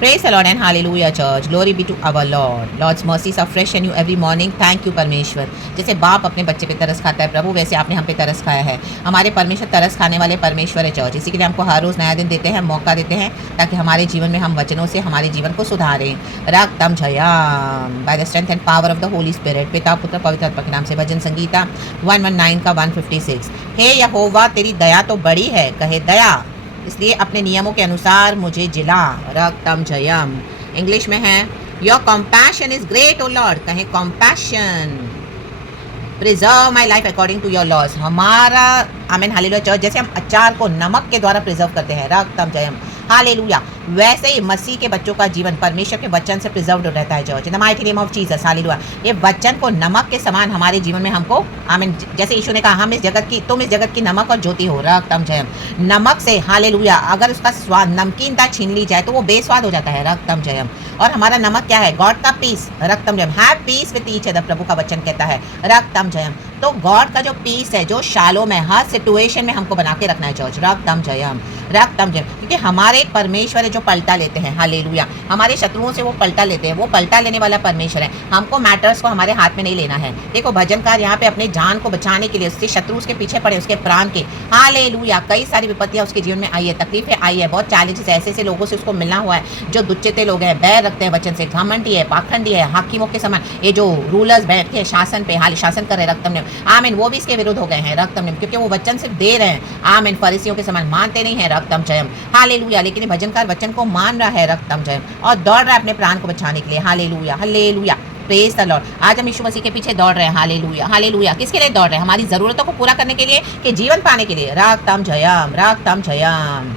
Praise the Lord and hallelujah church. Glory be to our Lord. Lord's mercies are fresh and new every morning. Thank you परमेश्वर. जैसे बाप अपने बच्चे पे तरस खाता है प्रभु, वैसे आपने हम पे तरस खाया है. हमारे परमेश्वर तरस खाने वाले परमेश्वर है चर्च. इसी के लिए हमको हर रोज़ नया दिन देते हैं, मौका देते हैं, ताकि हमारे जीवन में हम वचनों से हमारे जीवन को सुधारें. रक्तम जयाम by the strength and power of the Holy Spirit. पिता पुत्र पवित्र आत्मा के नाम से. भजन संगीता 119 का 156. हे यहोवा तेरी दया तो बड़ी है, कहे दया, इसलिए अपने नियमों के अनुसार मुझे जिला. रक्तम जयम. इंग्लिश में है your compassion is great O Lord, कहे compassion. Preserve my life according to your laws. हमारा आमीन हालेलुया चर्च. जैसे हम अचार को नमक के द्वारा प्रिजर्व करते हैं, रक्तम जयम हालेलुया, वैसे ही मसीह के बच्चों का जीवन परमेश्वर के वचन से प्रिजर्व्ड रहता है church. In the mighty name of Jesus hallelujah. ये वचन को नमक के समान हमारे जीवन में हमको आमीन, जैसे यीशु ने कहा हम इस जगत की, तुम इस जगत की नमक और ज्योति हो. रक्तम जयम. नमक से हालेलुया अगर उसका स्वाद नमकीनता छीन ली जाए तो वो बेस्वाद हो जाता है. रक्तम जयम. और हमारा नमक क्या है? गॉड का पीस. रक्तम जयम. Have peace with each other, प्रभु का वचन कहता है. रक्तम जयम. तो गॉड का जो पीस है, जो शालोम है, हर सिचुएशन में हमको बना के रखना है चर्च. रक्तम जयम. रक्तम जयम. क्योंकि हमारे एक परमेश्वर है जो पलटा लेते हैं. हालेलुया. हमारे शत्रुओं से वो पलटा लेते हैं. वो पलटा लेने वाला परमेश्वर है. हमको मैटर्स को हमारे हाथ में नहीं लेना है. देखो भजनकार यहाँ पे अपने जान को बचाने के लिए, उससे शत्रु उसके पीछे पड़े, उसके प्राण के. हालेलुया. कई सारी विपत्तियां उसके जीवन में आई है, तकलीफें आई है, बहुत चैलेंजेस ऐसे ऐसे लोगों से उसको मिलना हुआ है जो दुच्चते लोग हैं, बैर रखते हैं वचन से, घमंडी है, पाखंडी है, हाकिमों के समान. ये जो रूलर्स बैठे हैं शासन पे, हाल शासन कर रहे रक्तम ने आमीन, वो भी इसके विरुद्ध हो गए हैं. रक्तम ने, क्योंकि वो वचन सिर्फ दे रहे हैं आमीन, फरीसियों के समान मानते नहीं है. रक्तम जयम हालेलुया. लेकिन ये भजनकार वचन को मान रहा है. रक्तम जयम. और दौड़ रहा है अपने प्राण को बचाने के लिए. हालेलुया हालेलुया. Praise the Lord. आज हम यीशु मसीह के पीछे दौड़ रहे हैं. Hallelujah hallelujah. किसके लिए दौड़ रहे हैं? हमारी ज़रूरतों को पूरा करने के लिए, कि जीवन पाने के लिए. रक्तम जयम. रक्तम जयम.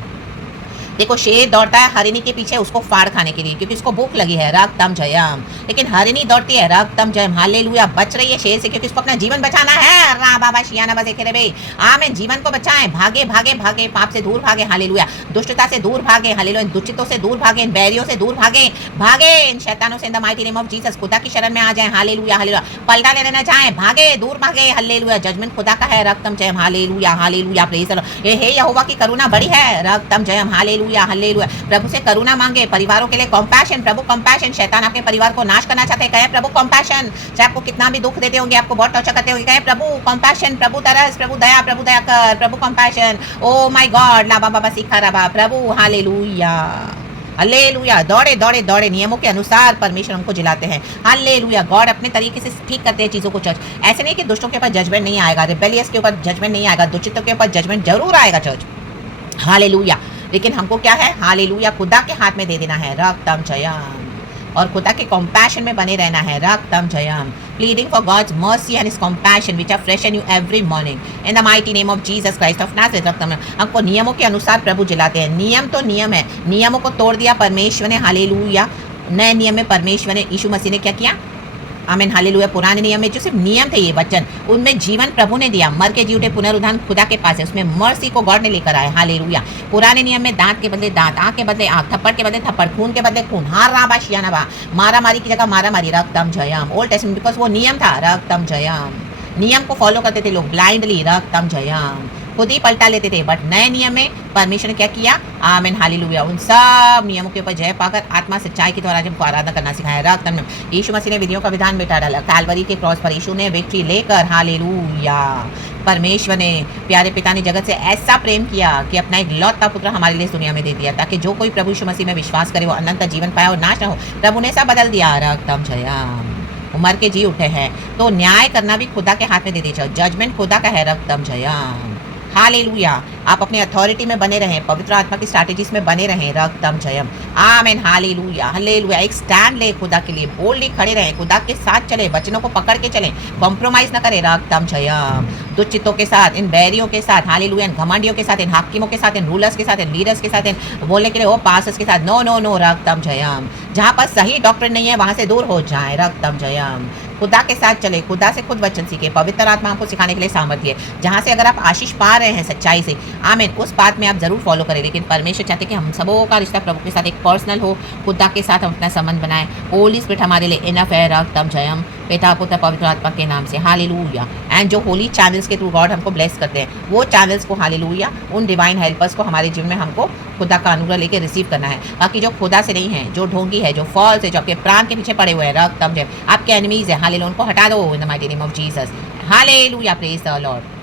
देखो शेर दौड़ता है हरिणी के पीछे उसको फाड़ खाने के लिए, क्योंकि उसको भूख लगी है. रक्तम जयम. लेकिन हरिणी दौड़ती है. रक्तम जयम हालेलुया. बच रही है शेर से, क्योंकि उसको अपना जीवन बचाना है. रा बाबा शियाना बजे खेरे भाई आमीन. जीवन को बचाएं. भागे भागे भागे, पाप से दूर भागे. हालेलुया. दुष्टता से दूर भागे. हालेलुया. दुष्टितों से दूर भागे, इन बैरियों से दूर भागे. भागे इन शैतानों से. इन the mighty name of Jesus. खुदा की शरण में आ जाए. Hallelujah hallelujah. पलटा लेने न जाए. भागे, दूर भागे. हालेलुया. जजमेंट खुदा का है. रक्तम जयम हालेलुया हालेलुया. Praise the Lord. हे यहोवा की करुणा बड़ी है. रक्तम जयम हालेलुया हालेलुया. प्रभु से करुणा मांगे. परिवारों के लिए कॉम्पैशन. प्रभु कॉम्पैशन. शैतान आपके परिवार को नाश करना चाहते हैं, कहे प्रभु कॉम्पैशन. चाहे आपको कितना भी दुख देते होंगे, आपको बहुत टॉर्चर करते होंगे, कहे प्रभु कॉम्पैशन. प्रभु तरस. प्रभु दया. प्रभु दया कर. प्रभु कॉम्पैशन. Oh my God. ला बाबा सीखा रबा. प्रभु हालेलुया हालेलुया. दौड़े दौड़े दौड़े नियमों के अनुसार परमेश्वर हमको जिलाते हैं. हालेलुया. गॉड अपने तरीके से ठीक करते हैं चीज़ों को चर्च. ऐसे नहीं कि दुष्टों के ऊपर जजमेंट नहीं आएगा, रिबेलियस के ऊपर जजमेंट नहीं आएगा, दुष्टों के ऊपर जजमेंट जरूर आएगा चर्च. हालेलुया. लेकिन हमको क्या है? हालेलुया खुदा के हाथ में दे देना है. रक्तम जयम. और खुदा के कॉम्पैशन में बने रहना है. रक्तम जयम. Pleading for God's mercy and his compassion which are fresh and new every morning in the mighty name of Jesus Christ of Nazareth. रक्तम. हमको नियमों के अनुसार प्रभु जिलाते हैं. नियम तो नियम है, नियमों को तोड़ दिया परमेश्वर ने. हालेलुया. नए नियम में परमेश्वर ने, यीशु मसीह ने क्या किया? आमीन हालेलुया. पुराने नियम में जो सिर्फ नियम थे, ये वचन, उनमें जीवन प्रभु ने दिया. मर के जी उठे पुनरुत्थान खुदा के पास है. उसमें मर्सी को गॉड ने लेकर आए. हालेलुया. पुराने नियम में दांत के बदले दांत, आंख के बदले आंख, थप्पड़ के बदले थप्पड़, खून के बदले खून. हार राबा शियाना बा. मारा मारी की जगह मारा मारी. रक्तम जयम. ओल्ड टेस्टमेंट, बिकॉज वो नियम था. रक्तम जयम. नियम को फॉलो करते थे लोग ब्लाइंडली. रक्तम जयम. खुद ही पलटा लेते थे. बट नए नियम में परमेश्वर ने क्या किया? आमीन हालेलुया. उन सब नियमों के ऊपर जय पाकर आत्मा सच्चाई के द्वारा हमको आराधना करना सिखाया. रक्तम ने, यीशु मसीह ने विधियों का विधान मिटा डाला. कैलवरी के क्रॉस पर यीशु ने विक्ट्री लेकर. हालेलुया. परमेश्वर ने, प्यारे पिता ने जगत से ऐसा प्रेम किया कि अपना एक लौता पुत्र हमारे लिए इस दुनिया में दे दिया, ताकि जो कोई प्रभु यीशु मसीह में विश्वास करे वो अनंत जीवन पाए और नाश न हो. प्रभु ने सब बदल दिया. रक्तम जयम. उमर के जी उठे हैं तो न्याय करना भी खुदा के हाथ में दे दीजिए. जजमेंट खुदा का है. रक्तम जयम. हालेलुया. आप अपने अथॉरिटी में बने रहें, पवित्र आत्मा की स्ट्रैटेजीज में बने रहें. रक्तम जयम. आमीन हालेलुया हालेलुया. एक स्टैंड ले खुदा के लिए, बोल्डली खड़े रहें, खुदा के साथ चले, वचनों को पकड़ के चलें, कॉम्प्रोमाइज न करें. रक्तम जयम. दुष्चितों के साथ, इन बैरियों के साथ, हालेलुया, इन घमंडियों के साथ, इन हाकिमों के साथ, इन रूलर्स के साथ, इन लीडर्स के साथ, इन बोलने के लिए वो पासर्स के साथ, नो नो नो. रक्तम जयम. जहाँ पर सही डॉक्टर नहीं है वहाँ से दूर हो जाए. रक्तम जयम. खुदा के साथ चले, खुदा से खुद वचन सीखे. पवित्र आत्मा आपको सिखाने के लिए सामर्थ्य है. जहाँ से अगर आप आशीष पा रहे हैं सच्चाई से, आमीन, उस बात में आप जरूर फॉलो करें. लेकिन परमेश्वर चाहते हैं कि हम सबों का रिश्ता प्रभु के साथ एक पर्सनल हो. खुदा के साथ हम अपना संबंध बनाएं. होली स्पिरिट हमारे लिए इनफ है. रक्तम जयम. पिता पुत्र पवित्र आत्मा के नाम से हालेलुया। एंड जो होली चैनल्स के थ्रू गॉड हमको ब्लेस करते हैं, वो चैनल्स को हालेलुया, उन डिवाइन हेल्पर्स को हमारे जीवन में हमको खुदा का अनुग्रह लेके रिसीव करना है। बाकी जो खुदा से नहीं है, जो ढोंगी है, जो फॉल्स है, जो आपके प्राण के पीछे पड़े हुए हैं, रक्त तम आपके एनिमीज है, हालेलुया, उनको हटा दो इन the mighty name of Jesus. Hallelujah, praise the Lord.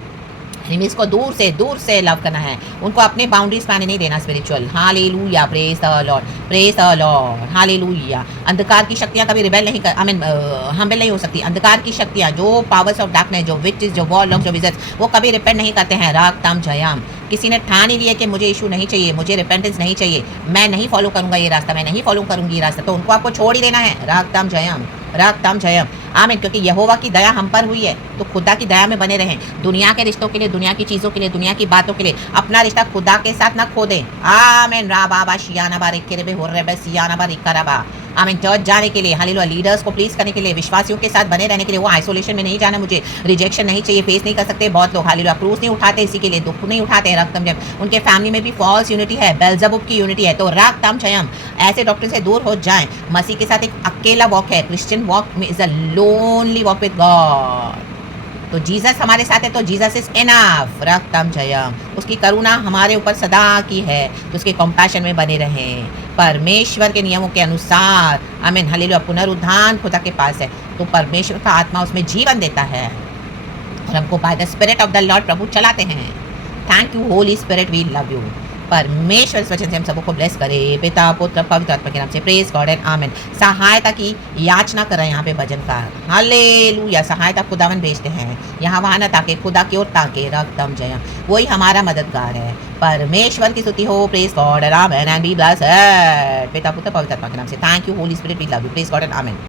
Enemies को दूर से लव करना है, उनको अपने बाउंड्रीज पे आने नहीं देना spiritual. Hallelujah, praise the Lord, praise the Lord, hallelujah. अंधकार की शक्तियां कभी रिबेल नहीं कर हम्बल नहीं हो सकती। अंधकार की शक्तियां, जो पावर्स ऑफ डार्कनेस, जो विचेस, जो वॉरलॉक्स, जो विजर्स, वो कभी रिपेंट नहीं करते हैं। राग ताम जयाम। किसी ने ठान ही लिया कि मुझे इशू नहीं चाहिए, मुझे रिपेंटेंस नहीं चाहिए, मैं नहीं फॉलो करूंगा ये रास्ता, मैं नहीं फॉलो करूंगी ये रास्ता, तो उनको आपको छोड़ ही देना है। राग ताम जयम, राग ताम जयम, आमीन। क्योंकि यहोवा की दया हम पर हुई है, तो खुदा की दया में बने रहें। दुनिया के रिश्तों के लिए, दुनिया की चीज़ों के लिए, दुनिया की बातों के लिए अपना रिश्ता खुदा के साथ ना खो दें। आमीन। रा बाबा शियाना बारे केरेबे हो रे बे सियाना बारे कराबा। आमीन। चर्च जाने के लिए, हालेलुया, लीडर्स को प्लीज करने के लिए, विश्वासियों के साथ बने रहने के लिए, वो आइसोलेशन में नहीं जाना, मुझे रिजेक्शन नहीं चाहिए, फेस नहीं कर सकते बहुत लोग, हालेलुया, क्रूस नहीं उठाते, इसी के लिए दुख नहीं उठाते हैं, रक्तम जम। उनके फैमिली में भी फॉल्स यूनिटी है, बेल्जेबुल की यूनिटी है, तो राग ताम छयम, ऐसे डॉक्टर से दूर हो जाएं। मसीह के साथ एक अकेला वॉक है, Christian walk is a lonely walk with God. तो जीसस हमारे साथ है, तो जीसस इज इनफ। रक्तम जयम, उसकी करुणा हमारे ऊपर सदा की है, तो उसके कंपैशन में बने रहें, परमेश्वर के नियमों के अनुसार। आमीन, हालेलुया। पुनरुत्थान खुदा के पास है, तो परमेश्वर का आत्मा उसमें जीवन देता है, और हमको by the spirit of the Lord प्रभु चलाते हैं। Thank you Holi spirit, we love you. परमेश्वर इस वचन से हम सबको ब्लेस करे, पिता पुत्र पवित्र आत्मा के नाम से। प्रेज गॉड एंड आमीन। सहायता की याचना कर रहे हैं यहाँ पे भजनकार, हालेलुया। सहायता खुदावन भेजते हैं, यहाँ वहाँ न ताके, खुदा की ओर ताके। रक्तम जयम, वही हमारा मददगार है। परमेश्वर की स्तुति हो, praise God and amen, and be blessed. पिता पुत्र पवित्र आत्मा के नाम से। Thank you Holi spirit, we love you. Praise God and आमीन।